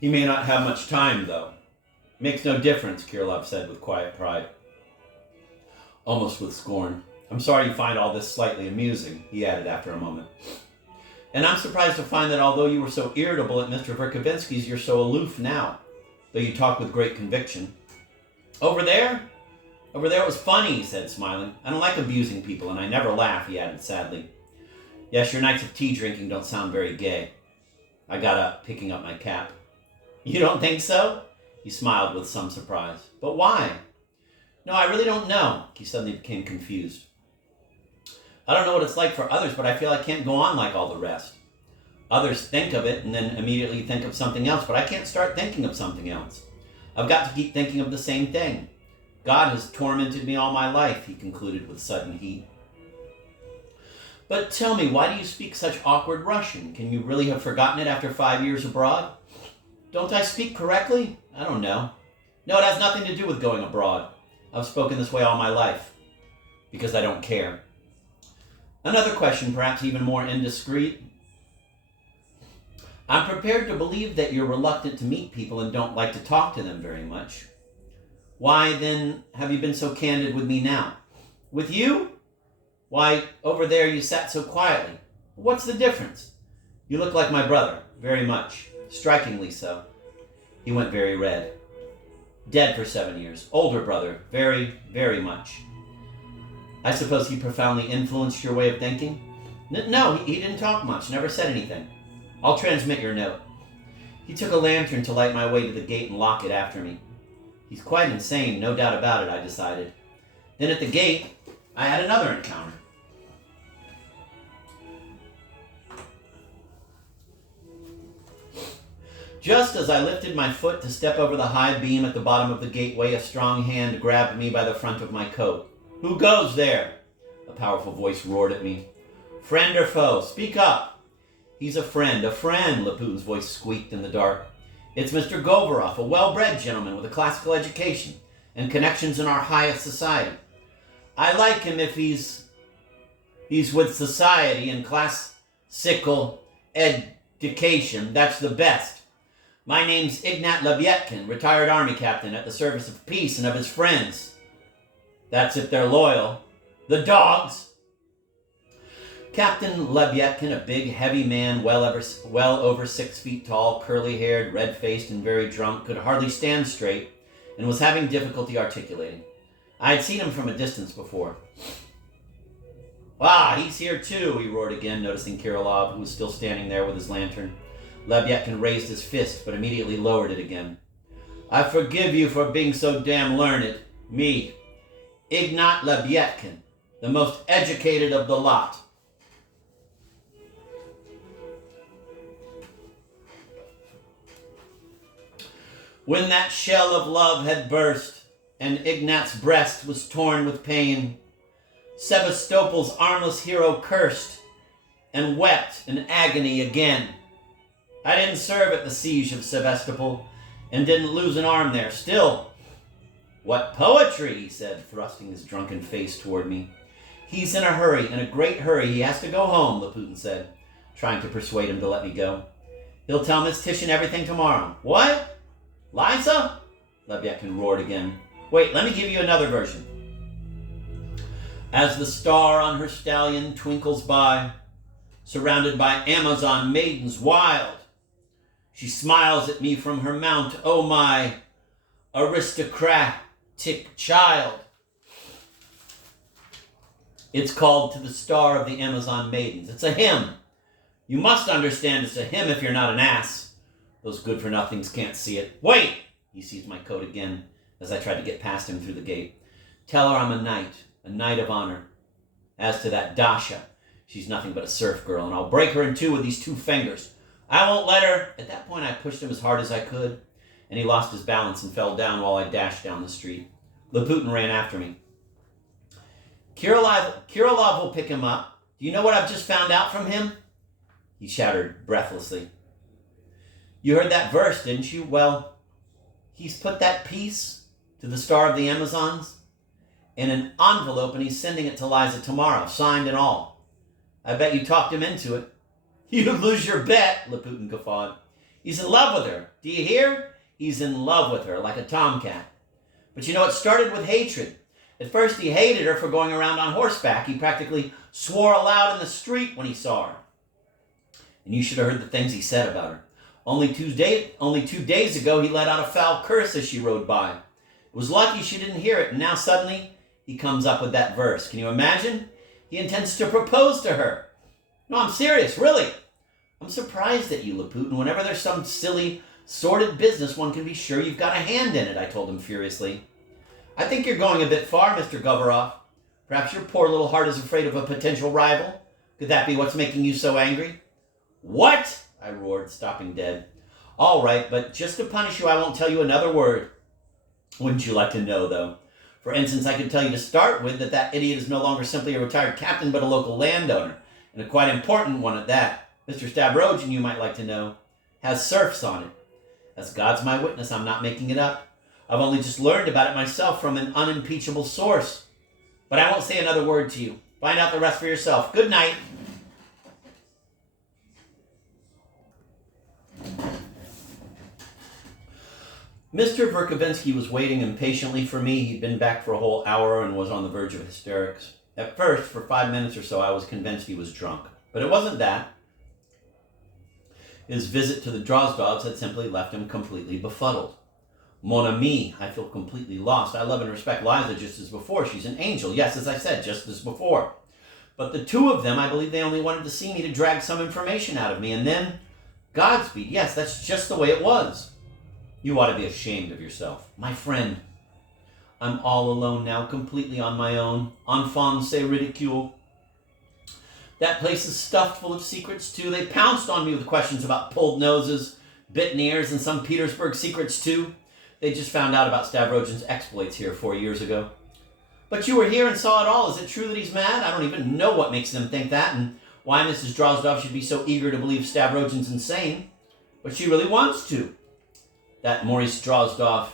He may not have much time, though. Makes no difference, Kirilov said with quiet pride, almost with scorn. I'm sorry you find all this slightly amusing, he added after a moment. And I'm surprised to find that although you were so irritable at Mr. Verkovensky's, you're so aloof now, though you talk with great conviction. Over there it was funny, he said, smiling. I don't like abusing people, and I never laugh, he added sadly. Yes, your nights of tea drinking don't sound very gay. I got up, picking up my cap. You don't think so? He smiled with some surprise. But why? No, I really don't know. He suddenly became confused. I don't know what it's like for others, but I feel I can't go on like all the rest. Others think of it and then immediately think of something else, but I can't start thinking of something else. I've got to keep thinking of the same thing. God has tormented me all my life, he concluded with sudden heat. But tell me, why do you speak such awkward Russian? Can you really have forgotten it after 5 years abroad? Don't I speak correctly? I don't know. No, it has nothing to do with going abroad. I've spoken this way all my life. Because I don't care. Another question, perhaps even more indiscreet. I'm prepared to believe that you're reluctant to meet people and don't like to talk to them very much. Why, then, have you been so candid with me now? With you? Why, over there you sat so quietly. What's the difference? You look like my brother, very much. Strikingly so. He went very red. Dead for 7 years. Older brother, very, very much. I suppose he profoundly influenced your way of thinking? No, he didn't talk much, never said anything. I'll transmit your note. He took a lantern to light my way to the gate and lock it after me. He's quite insane, no doubt about it, I decided. Then at the gate, I had another encounter. Just as I lifted my foot to step over the high beam at the bottom of the gateway, a strong hand grabbed me by the front of my coat. Who goes there? A powerful voice roared at me. Friend or foe? Speak up. He's a friend, Laputin's voice squeaked in the dark. It's Mr. Govorov, a well-bred gentleman with a classical education and connections in our highest society. I like him if he's with society and classical education. That's the best. My name's Ignat Lebyetkin, retired army captain at the service of peace and of his friends. That's if they're loyal. The dogs! Captain Lebyetkin, a big, heavy man, well over 6 feet tall, curly-haired, red-faced, and very drunk, could hardly stand straight and was having difficulty articulating. I had seen him from a distance before. Ah, he's here too, he roared again, noticing Kirilov, who was still standing there with his lantern. Lebyetkin raised his fist, but immediately lowered it again. I forgive you for being so damn learned. Me, Ignat Lebyetkin, the most educated of the lot. When that shell of love had burst, and Ignat's breast was torn with pain, Sevastopol's armless hero cursed and wept in agony again. I didn't serve at the siege of Sevastopol and didn't lose an arm there. Still, what poetry, he said, thrusting his drunken face toward me. He's in a hurry, in a great hurry. He has to go home, Laputin said, trying to persuade him to let me go. He'll tell Miss Titian everything tomorrow. What? Liza? Lebyetkin roared again. Wait, let me give you another version. As the star on her stallion twinkles by, surrounded by Amazon maidens wild, she smiles at me from her mount, oh my aristocratic child. It's called To the Star of the Amazon Maidens. It's a hymn. You must understand it's a hymn if you're not an ass. Those good-for-nothings can't see it. Wait! He seized my coat again as I tried to get past him through the gate. Tell her I'm a knight of honor. As to that Dasha, she's nothing but a serf girl, and I'll break her in two with these 2 fingers. I won't let her. At that point, I pushed him as hard as I could, and he lost his balance and fell down while I dashed down the street. Laputin ran after me. Kirilov will pick him up. Do you know what I've just found out from him? He shouted breathlessly. You heard that verse, didn't you? Well, he's put that piece, To the Star of the Amazons, in an envelope, and he's sending it to Liza tomorrow, signed and all. I bet you talked him into it. You'd lose your bet, Laputin guffawed. He's in love with her. Do you hear? He's in love with her, like a tomcat. But you know, it started with hatred. At first, he hated her for going around on horseback. He practically swore aloud in the street when he saw her. And you should have heard the things he said about her. Only 2 days ago, he let out a foul curse as she rode by. It was lucky she didn't hear it, and now suddenly he comes up with that verse. Can you imagine? He intends to propose to her. No, I'm serious, really. I'm surprised at you, Laputin. Whenever there's some silly, sordid business, one can be sure you've got a hand in it, I told him furiously. I think you're going a bit far, Mr. Govorov. Perhaps your poor little heart is afraid of a potential rival. Could that be what's making you so angry? What? I roared, stopping dead. All right, but just to punish you, I won't tell you another word. Wouldn't you like to know, though? For instance, I could tell you to start with that idiot is no longer simply a retired captain, but a local landowner, and a quite important one at that. Mr. Stavrogin, you might like to know, has serfs on it. As God's my witness, I'm not making it up. I've only just learned about it myself from an unimpeachable source. But I won't say another word to you. Find out the rest for yourself. Good night. Mr. Verkovensky was waiting impatiently for me. He'd been back for a whole hour and was on the verge of hysterics. At first, for 5 minutes or so, I was convinced he was drunk. But it wasn't that. His visit to the Drozdovs had simply left him completely befuddled. Mon ami, I feel completely lost. I love and respect Liza just as before. She's an angel. Yes, as I said, just as before. But the two of them, I believe they only wanted to see me to drag some information out of me. And then, Godspeed. Yes, that's just the way it was. You ought to be ashamed of yourself. My friend, I'm all alone now, completely on my own. Enfant c'est ridicule. That place is stuffed full of secrets, too. They pounced on me with questions about pulled noses, bitten ears, and some Petersburg secrets, too. They just found out about Stavrogin's exploits here 4 years ago. But you were here and saw it all. Is it true that he's mad? I don't even know what makes them think that, and why Mrs. Drozdov should be so eager to believe Stavrogin's insane. But she really wants to. That Maurice Drozdov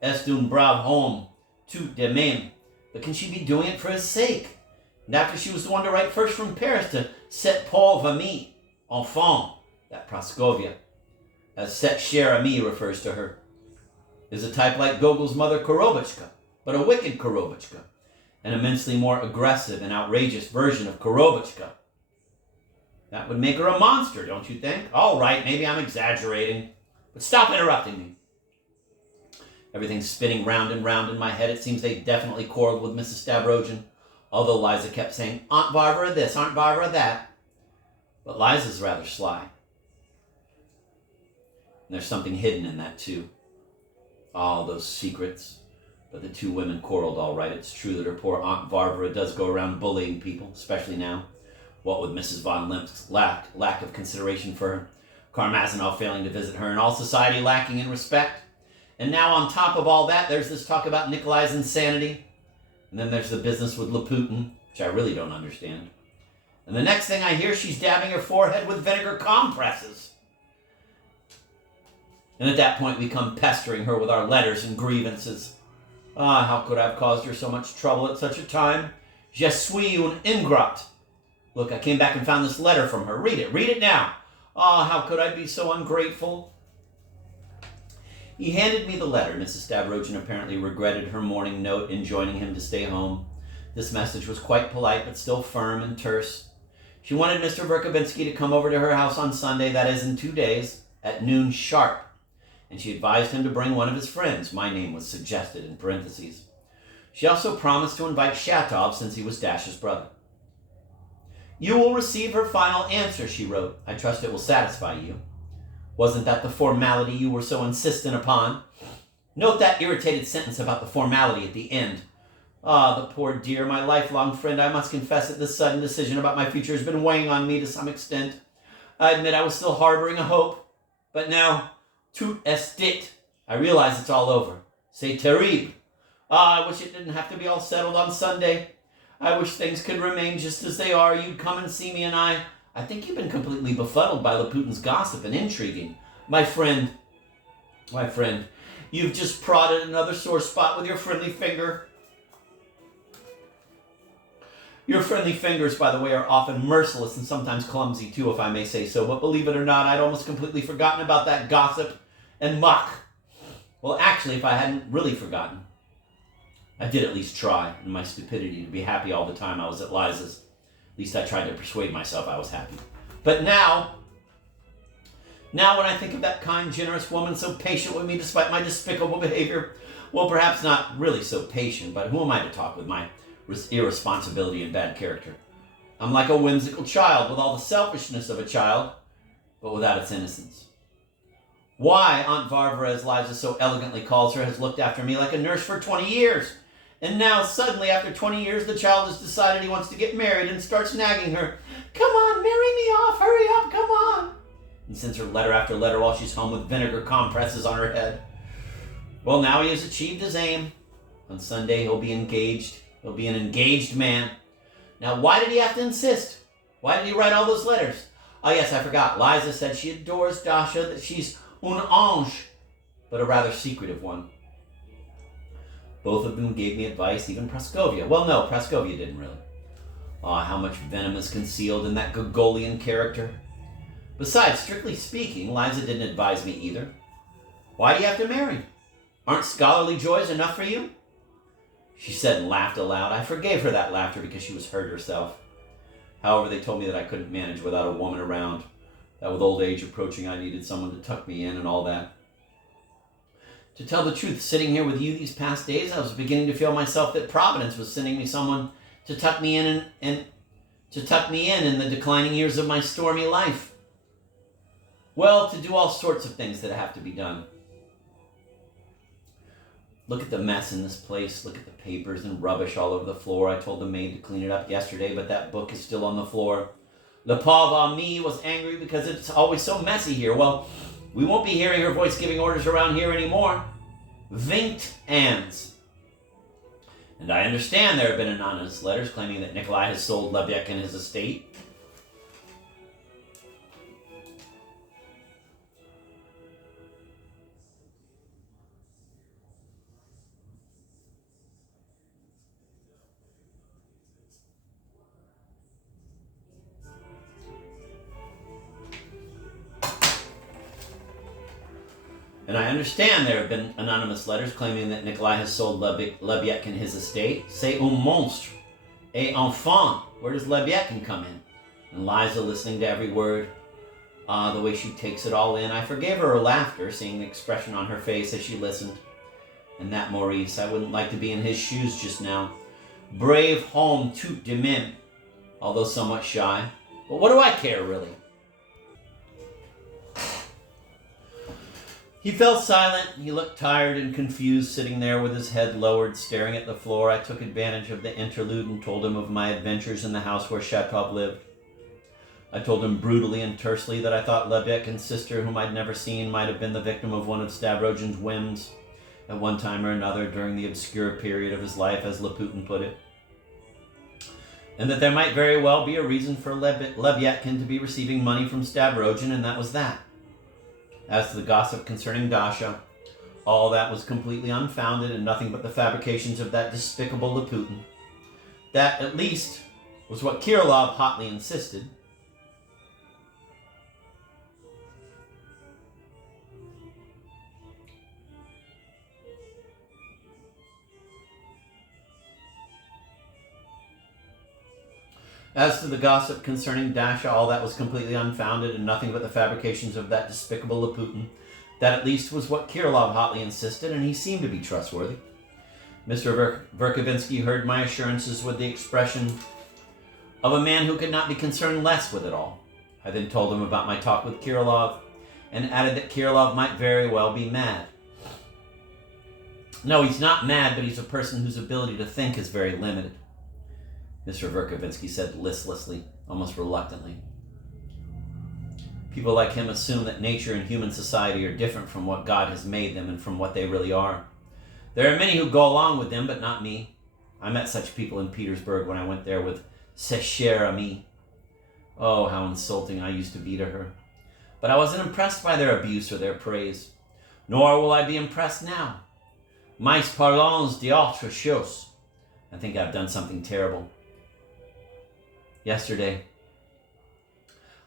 est un brave homme, tout de même. But can she be doing it for his sake? And after she was the one to write first from Paris to cette pauvre amie, enfant, that Praskovia, as cette chère amie refers to her, is a type like Gogol's mother Korobotchka, but a wicked Korobotchka, an immensely more aggressive and outrageous version of Korobotchka. That would make her a monster, don't you think? All right, maybe I'm exaggerating. But stop interrupting me. Everything's spinning round and round in my head. It seems they definitely quarreled with Mrs. Stavrogin, although Liza kept saying, Aunt Barbara this, Aunt Barbara that. But Liza's rather sly. And there's something hidden in that, too. All those secrets. But the two women quarreled all right. It's true that her poor Aunt Barbara does go around bullying people, especially now. What with Mrs. von Limp's lack of consideration for her, Karmazinov failing to visit her, and all society lacking in respect. And now on top of all that, there's this talk about Nikolai's insanity. And then there's the business with Laputin, which I really don't understand. And the next thing I hear, she's dabbing her forehead with vinegar compresses. And at that point, we come pestering her with our letters and grievances. Ah, how could I have caused her so much trouble at such a time? Je suis un ingrat. Look, I came back and found this letter from her. Read it. Read it now. Ah, how could I be so ungrateful? He handed me the letter. Mrs. Stavrogin apparently regretted her morning note enjoining him to stay home. This message was quite polite, but still firm and terse. She wanted Mr. Verkovensky to come over to her house on Sunday, that is in 2 days, at noon sharp. And she advised him to bring one of his friends. My name was suggested in parentheses. She also promised to invite Shatov, since he was Dash's brother. You will receive her final answer, she wrote. I trust it will satisfy you. Wasn't that the formality you were so insistent upon? Note that irritated sentence about the formality at the end. Ah, the poor dear, my lifelong friend. I must confess that this sudden decision about my future has been weighing on me to some extent. I admit I was still harboring a hope. But now, tout est dit. I realize it's all over. C'est terrible. Ah, I wish it didn't have to be all settled on Sunday. I wish things could remain just as they are. You'd come and see me, and I think you've been completely befuddled by Laputin's gossip and intriguing. My friend, you've just prodded another sore spot with your friendly finger. Your friendly fingers, by the way, are often merciless and sometimes clumsy too, if I may say so. But believe it or not, I'd almost completely forgotten about that gossip and muck. Well, actually, if I hadn't really forgotten, I did at least try, in my stupidity, to be happy all the time I was at Liza's. At least I tried to persuade myself I was happy. But now when I think of that kind, generous woman, so patient with me despite my despicable behavior, well, perhaps not really so patient, but who am I to talk with my irresponsibility and bad character? I'm like a whimsical child with all the selfishness of a child, but without its innocence. Why, Aunt Varvara, as Liza so elegantly calls her, has looked after me like a nurse for 20 years. And now, suddenly, after 20 years, the child has decided he wants to get married and starts nagging her. Come on, marry me off, hurry up, come on. And sends her letter after letter while she's home with vinegar compresses on her head. Well, now he has achieved his aim. On Sunday, he'll be engaged. He'll be an engaged man. Now, why did he have to insist? Why did he write all those letters? Oh, yes, I forgot. Liza said she adores Dasha, that she's un ange, but a rather secretive one. Both of them gave me advice, even Praskovia. Well, no, Praskovia didn't really. Ah, how much venom is concealed in that Gogolian character. Besides, strictly speaking, Liza didn't advise me either. Why do you have to marry? Aren't scholarly joys enough for you? She said and laughed aloud. I forgave her that laughter because she was hurt herself. However, they told me that I couldn't manage without a woman around, that with old age approaching I needed someone to tuck me in and all that. To tell the truth, sitting here with you these past days, I was beginning to feel myself that Providence was sending me someone to tuck me in and to tuck me in the declining years of my stormy life. Well, to do all sorts of things that have to be done. Look at the mess in this place. Look at the papers and rubbish all over the floor. I told the maid to clean it up yesterday, but that book is still on the floor. Le pauvre ami was angry because it's always so messy here. Well, we won't be hearing her voice giving orders around here anymore. Winked Anne's. And I understand there have been anonymous letters claiming that Nikolai has sold Lebyek and his estate. And I understand there have been anonymous letters claiming that Nikolai has sold Lebyek and his estate. C'est un monstre. Et enfin, where does Lebyek come in? And Liza listening to every word. Ah, the way she takes it all in. I forgave her laughter, seeing the expression on her face as she listened. And that Maurice, I wouldn't like to be in his shoes just now. Brave homme tout de même, although somewhat shy. But what do I care, really? He fell silent. He looked tired and confused, sitting there with his head lowered, staring at the floor. I took advantage of the interlude and told him of my adventures in the house where Shatov lived. I told him brutally and tersely that I thought Lebyek's sister, whom I'd never seen, might have been the victim of one of Stavrogin's whims at one time or another during the obscure period of his life, as Laputin put it. And that there might very well be a reason for Lebyek to be receiving money from Stavrogin, and that was that. As to the gossip concerning Dasha, all that was completely unfounded and nothing but the fabrications of that despicable Laputin. That, at least, was what Kirillov hotly insisted. As to the gossip concerning Dasha, all that was completely unfounded and nothing but the fabrications of that despicable Laputin. That at least was what Kirillov hotly insisted, and he seemed to be trustworthy. Mr. Verkovensky heard my assurances with the expression of a man who could not be concerned less with it all. I then told him about my talk with Kirillov, and added that Kirillov might very well be mad. No, he's not mad, but he's a person whose ability to think is very limited. Mr. Verkovensky said listlessly, almost reluctantly. People like him assume that nature and human society are different from what God has made them and from what they really are. There are many who go along with them, but not me. I met such people in Petersburg when I went there with cette chère amie. Oh, how insulting I used to be to her. But I wasn't impressed by their abuse or their praise. Nor will I be impressed now. Mais parlons d'autre chose. I think I've done something terrible. Yesterday,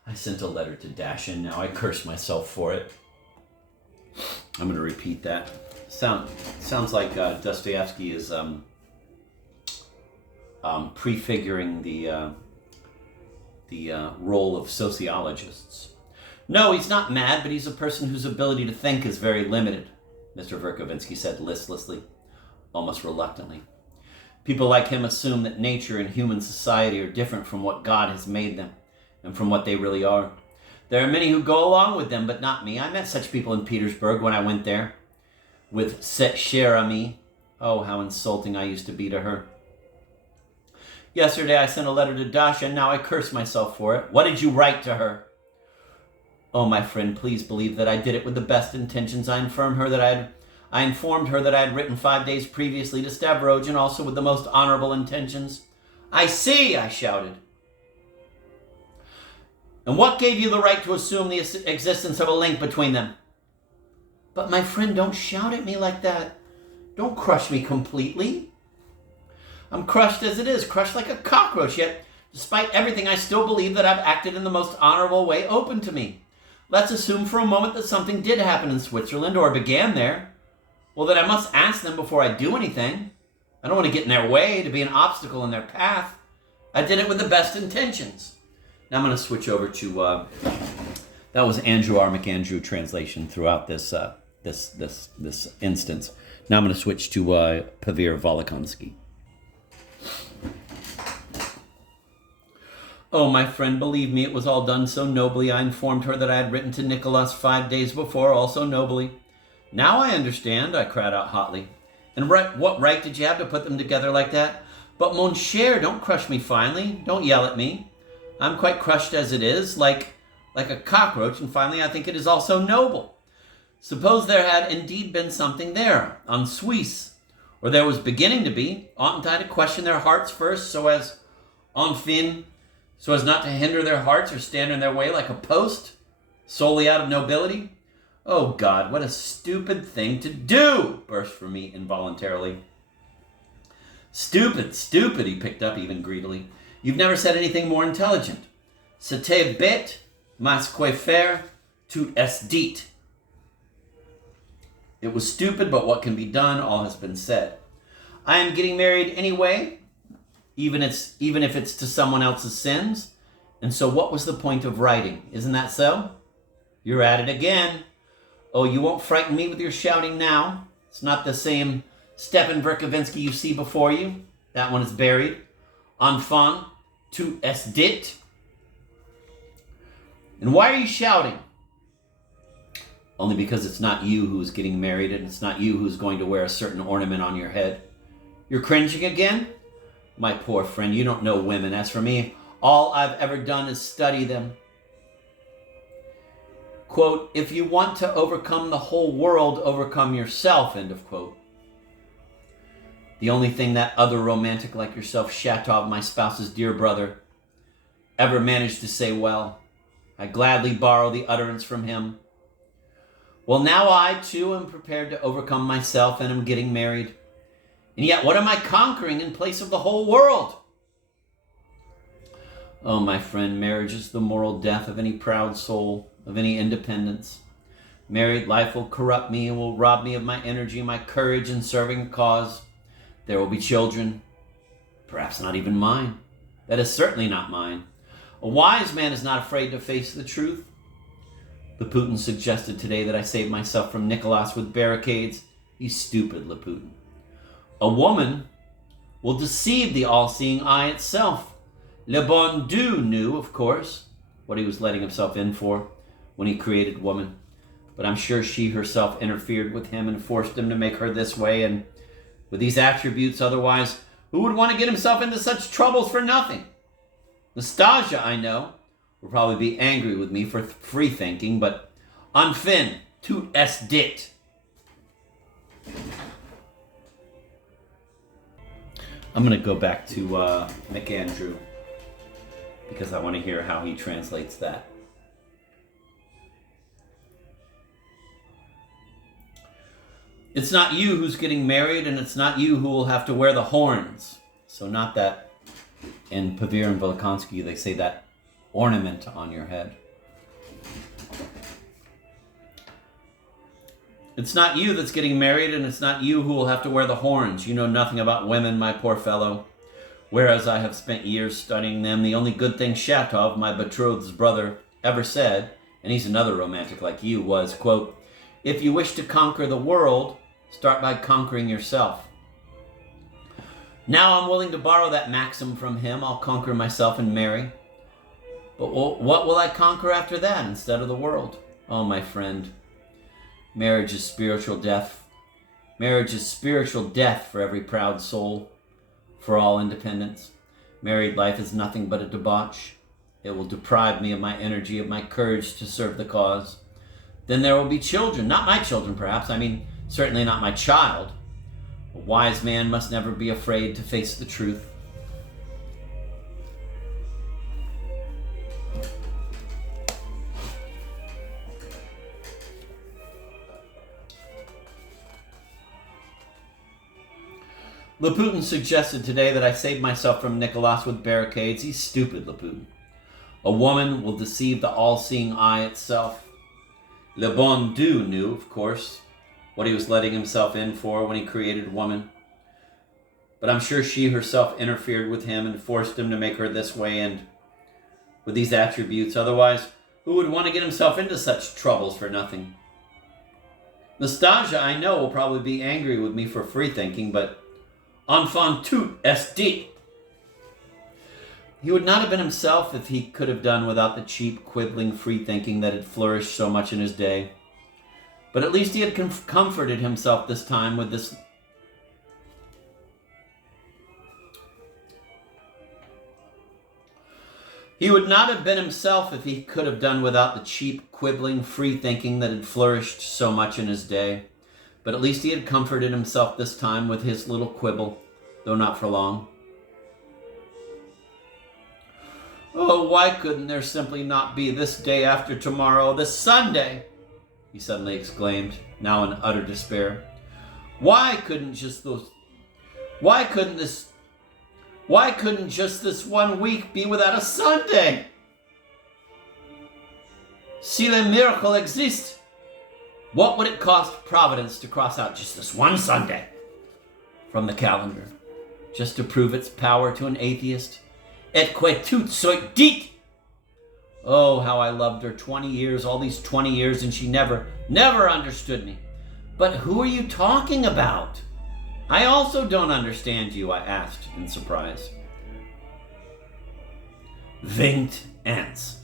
I sent a letter to Dasha, and now I curse myself for it. I'm going to repeat that. Sounds like Dostoevsky is prefiguring the role of sociologists. No, he's not mad, but he's a person whose ability to think is very limited, Mr. Verkovensky said listlessly, almost reluctantly. People like him assume that nature and human society are different from what God has made them and from what they really are. There are many who go along with them, but not me. I met such people in Petersburg when I went there with cette chère amie. Oh, how insulting I used to be to her. Yesterday I sent a letter to Dasha, and now I curse myself for it. What did you write to her? Oh, my friend, please believe that I did it with the best intentions. I informed her that I had written 5 days previously to Stavrogin, also with the most honorable intentions. I see, I shouted. And what gave you the right to assume the existence of a link between them? But my friend, don't shout at me like that. Don't crush me completely. I'm crushed as it is, crushed like a cockroach, yet despite everything, I still believe that I've acted in the most honorable way open to me. Let's assume for a moment that something did happen in Switzerland or began there. Well, then I must ask them before I do anything. I don't want to get in their way, to be an obstacle in their path. I did it with the best intentions. Now I'm going to switch over to, that was Andrew R. McAndrew translation throughout this instance. Now I'm going to switch to Pavel Volokhonsky. Oh, my friend, believe me, it was all done so nobly. I informed her that I had written to Nicholas 5 days before, also nobly. Now I understand, I cried out hotly. And what right did you have to put them together like that? But mon cher, don't crush me finally. Don't yell at me. I'm quite crushed as it is, like a cockroach, and finally I think it is also noble. Suppose there had indeed been something there, en Suisse, or there was beginning to be. Oughtn't I to question their hearts first, so as not to hinder their hearts or stand in their way like a post, solely out of nobility? Oh God, what a stupid thing to do, burst from me involuntarily. Stupid, he picked up even greedily. You've never said anything more intelligent. C'était bête, mas que faire, tout est dit. It was stupid, but what can be done, all has been said. I am getting married anyway, even if it's to someone else's sins. And so what was the point of writing? Isn't that so? You're at it again. Oh, you won't frighten me with your shouting now. It's not the same Stepan Verkovensky you see before you. That one is buried. Enfant, tout est dit. And why are you shouting? Only because it's not you who is getting married, and it's not you who's going to wear a certain ornament on your head. You're cringing again? My poor friend, you don't know women. As for me, all I've ever done is study them. Quote, if you want to overcome the whole world, overcome yourself, end of quote. The only thing that other romantic like yourself, Shatov, my spouse's dear brother, ever managed to say well, I gladly borrow the utterance from him. Well, now I, too, am prepared to overcome myself and am getting married. And yet, what am I conquering in place of the whole world? Oh, my friend, marriage is the moral death of any proud soul, of any independence. Married life will corrupt me and will rob me of my energy, my courage in serving a cause. There will be children, perhaps not even mine. That is certainly not mine. A wise man is not afraid to face the truth. Laputin suggested today that I save myself from Nicholas with barricades. He's stupid, Laputin. A woman will deceive the all-seeing eye itself. Le bon Dieu knew, of course, what he was letting himself in for when he created woman. But I'm sure she herself interfered with him and forced him to make her this way and with these attributes. Otherwise, who would want to get himself into such troubles for nothing? Nastasia, I know, will probably be angry with me for free thinking, but enfin, tout est dit. I'm going to go back to McAndrew because I want to hear how he translates that. It's not you who's getting married, and it's not you who will have to wear the horns. So not that in Pavir and Volokonsky, they say that ornament on your head. It's not you that's getting married, and it's not you who will have to wear the horns. You know nothing about women, my poor fellow. Whereas I have spent years studying them, the only good thing Shatov, my betrothed's brother, ever said, and he's another romantic like you, was, quote, if you wish to conquer the world, start by conquering yourself. Now I'm willing to borrow that maxim from him. I'll conquer myself and marry. But what will I conquer after that instead of the world? Oh, my friend, marriage is spiritual death. Marriage is spiritual death for every proud soul, for all independence. Married life is nothing but a debauch. It will deprive me of my energy, of my courage to serve the cause. Then there will be children, not my children perhaps, certainly not my child. A wise man must never be afraid to face the truth. Laputin suggested today that I save myself from Nicholas with barricades. He's stupid, Laputin. A woman will deceive the all-seeing eye itself. Le Bon Dieu knew, of course, what he was letting himself in for when he created woman. But I'm sure she herself interfered with him and forced him to make her this way and with these attributes. Otherwise, who would want to get himself into such troubles for nothing? Nastasia, I know, will probably be angry with me for free thinking, but enfant tout est dit. He would not have been himself if he could have done without the cheap, quibbling free-thinking that had flourished so much in his day. But at least he had comforted himself this time with this. He would not have been himself if he could have done without the cheap, quibbling, free-thinking that had flourished so much in his day. But at least he had comforted himself this time with his little quibble, though not for long. Oh, why couldn't there simply not be this day after tomorrow, this Sunday? He suddenly exclaimed, now in utter despair. Why couldn't just this 1 week be without a Sunday? Si le miracle existe, what would it cost Providence to cross out just this one Sunday from the calendar, just to prove its power to an atheist? Et que tout soit dit. Oh, how I loved her 20 years, all these 20 years, and she never understood me. But who are you talking about? I also don't understand you, I asked in surprise. Vingt ans.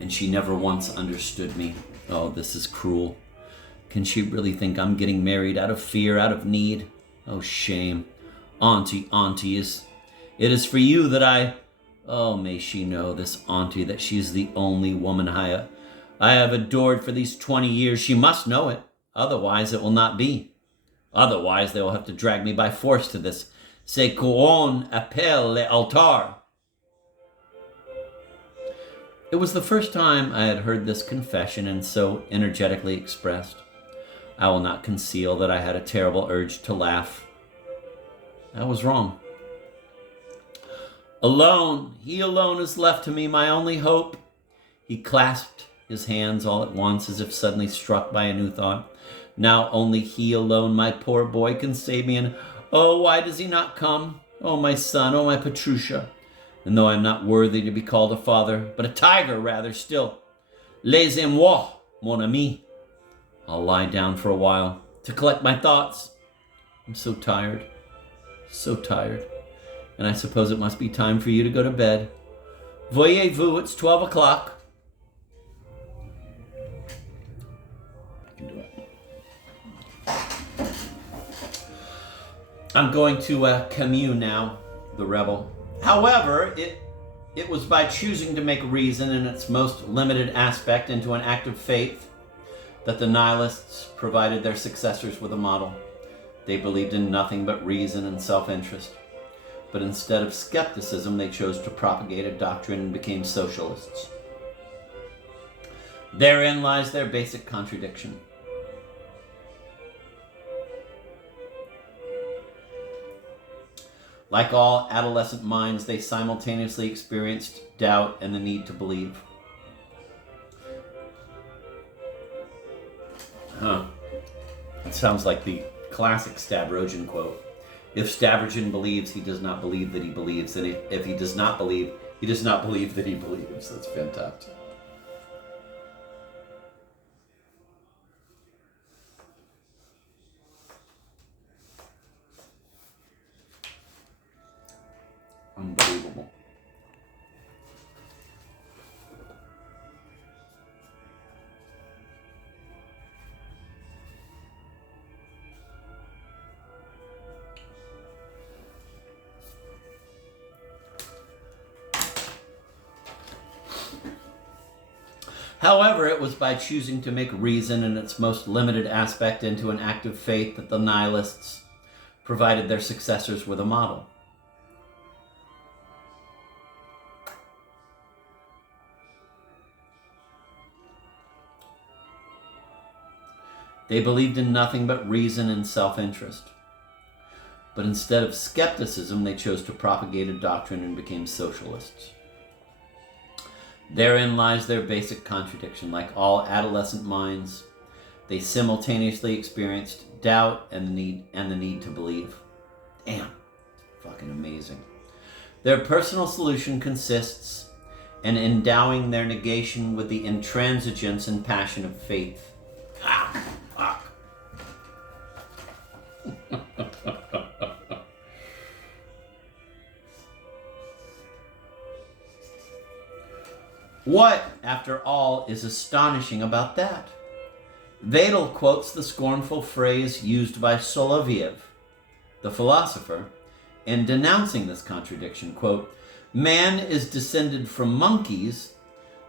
And she never once understood me. Oh, this is cruel. Can she really think I'm getting married out of fear, out of need? Oh, shame. Auntie, it is for you that oh, may she know, this auntie, that she's the only woman I have adored for these 20 years. She must know it. Otherwise, it will not be. Otherwise, they will have to drag me by force to this. C'est qu'on appelle l'altar. It was the first time I had heard this confession and so energetically expressed. I will not conceal that I had a terrible urge to laugh. I was wrong. Alone, he alone is left to me, my only hope. He clasped his hands all at once as if suddenly struck by a new thought. Now only he alone, my poor boy, can save me, and oh, why does he not come? Oh, my son, oh, my Petrusha. And though I am not worthy to be called a father, but a tiger rather still. Laissez-moi, mon ami. I'll lie down for a while to collect my thoughts. I'm so tired, and I suppose it must be time for you to go to bed. Voyez-vous, it's 12 o'clock. I can do it. I'm going to Camus now, the rebel. However, it was by choosing to make reason in its most limited aspect into an act of faith that the nihilists provided their successors with a model. They believed in nothing but reason and self-interest. But instead of skepticism, they chose to propagate a doctrine and became socialists. Therein lies their basic contradiction. Like all adolescent minds, they simultaneously experienced doubt and the need to believe. It sounds like the classic Stavrogin quote. If Stavrogin believes, he does not believe that he believes. And if he does not believe, he does not believe that he believes. That's fantastic. Unbelievable. However, it was by choosing to make reason in its most limited aspect into an act of faith that the nihilists provided their successors with a model. They believed in nothing but reason and self-interest. But instead of skepticism, they chose to propagate a doctrine and became socialists. Therein lies their basic contradiction. Like all adolescent minds, they simultaneously experienced doubt and the need to believe. Damn, fucking amazing. Their personal solution consists in endowing their negation with the intransigence and passion of faith. Fuck. What, after all, is astonishing about that? Vedel quotes the scornful phrase used by Soloviev, the philosopher, in denouncing this contradiction. Quote, "Man is descended from monkeys,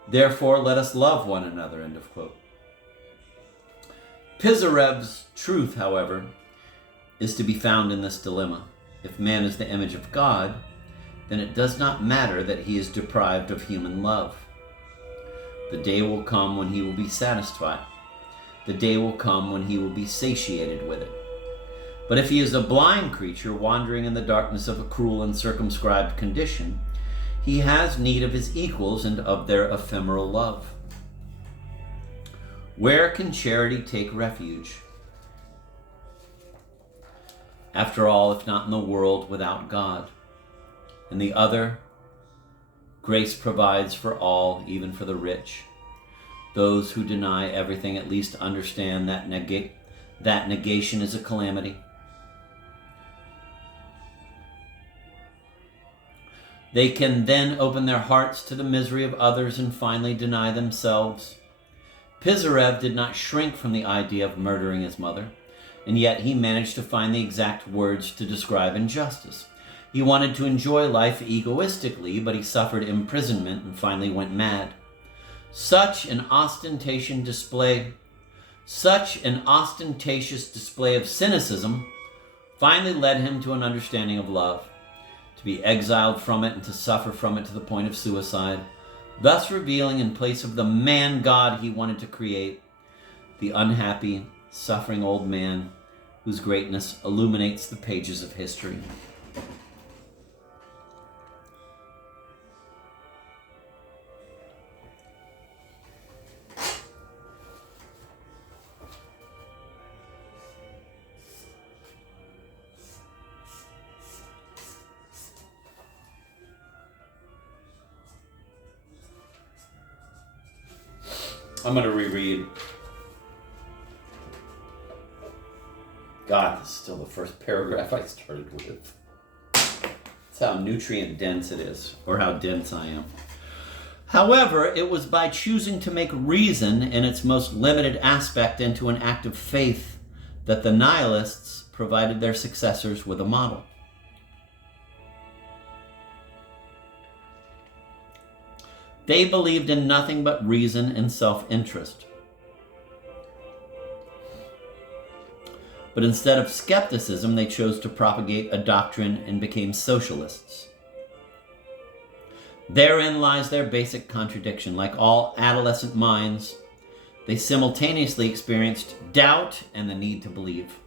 therefore let us love one another," end of quote. Pizarev's truth, however, is to be found in this dilemma. If man is the image of God, then it does not matter that he is deprived of human love. The day will come when he will be satisfied. The day will come when he will be satiated with it. But if he is a blind creature wandering in the darkness of a cruel and circumscribed condition, he has need of his equals and of their ephemeral love. Where can charity take refuge? After all, if not in the world without God. And the other, grace provides for all, even for the rich. Those who deny everything at least understand that negation is a calamity. They can then open their hearts to the misery of others and finally deny themselves. Pisarev did not shrink from the idea of murdering his mother, and yet he managed to find the exact words to describe injustice. He wanted to enjoy life egoistically, but he suffered imprisonment and finally went mad. Such an ostentatious display of cynicism finally led him to an understanding of love, to be exiled from it and to suffer from it to the point of suicide, thus revealing, in place of the man-god he wanted to create, the unhappy, suffering old man whose greatness illuminates the pages of history. I'm going to reread. God, this is still the first paragraph I started with. That's how nutrient dense it is, or how dense I am. However, it was by choosing to make reason in its most limited aspect into an act of faith that the nihilists provided their successors with a model. They believed in nothing but reason and self-interest. But instead of skepticism, they chose to propagate a doctrine and became socialists. Therein lies their basic contradiction. Like all adolescent minds, they simultaneously experienced doubt and the need to believe.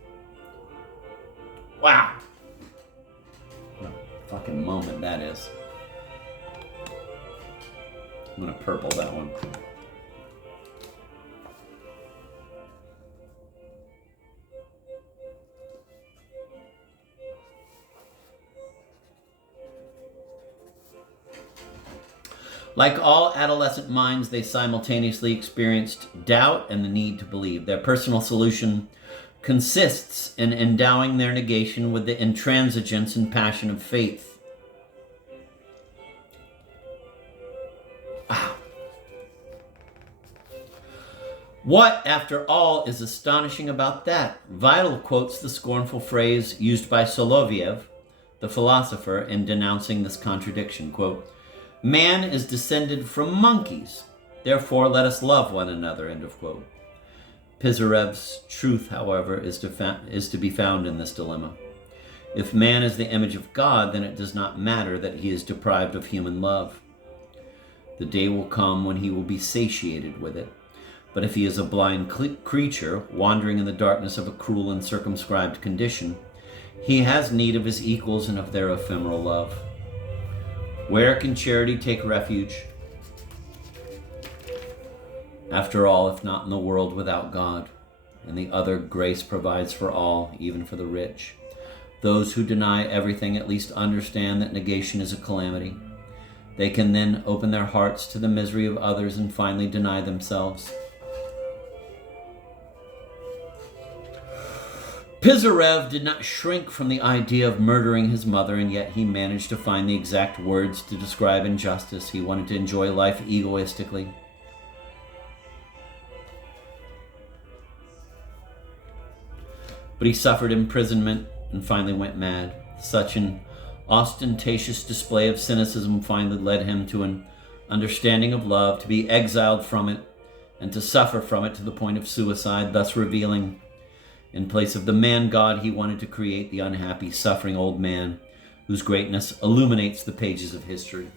Wow. fucking moment that is. I'm gonna purple that one. Like all adolescent minds, they simultaneously experienced doubt and the need to believe. Their personal solution consists in endowing their negation with the intransigence and passion of faith. Wow. What, after all, is astonishing about that? Vital quotes the scornful phrase used by Soloviev, the philosopher, in denouncing this contradiction. Quote, "Man is descended from monkeys, therefore let us love one another," end of quote. Pizarev's truth, however, is to be found in this dilemma. If man is the image of God, then it does not matter that he is deprived of human love. The day will come when he will be satiated with it. But if he is a blind creature, wandering in the darkness of a cruel and circumscribed condition, he has need of his equals and of their ephemeral love. Where can charity take refuge? After all, if not in the world without God, and the other grace provides for all, even for the rich. Those who deny everything at least understand that negation is a calamity. They can then open their hearts to the misery of others and finally deny themselves. Pisarev did not shrink from the idea of murdering his mother, and yet he managed to find the exact words to describe injustice. He wanted to enjoy life egoistically. But he suffered imprisonment and finally went mad. Such an ostentatious display of cynicism finally led him to an understanding of love, to be exiled from it, and to suffer from it to the point of suicide, thus revealing, in place of the man-God he wanted to create, the unhappy, suffering old man whose greatness illuminates the pages of history.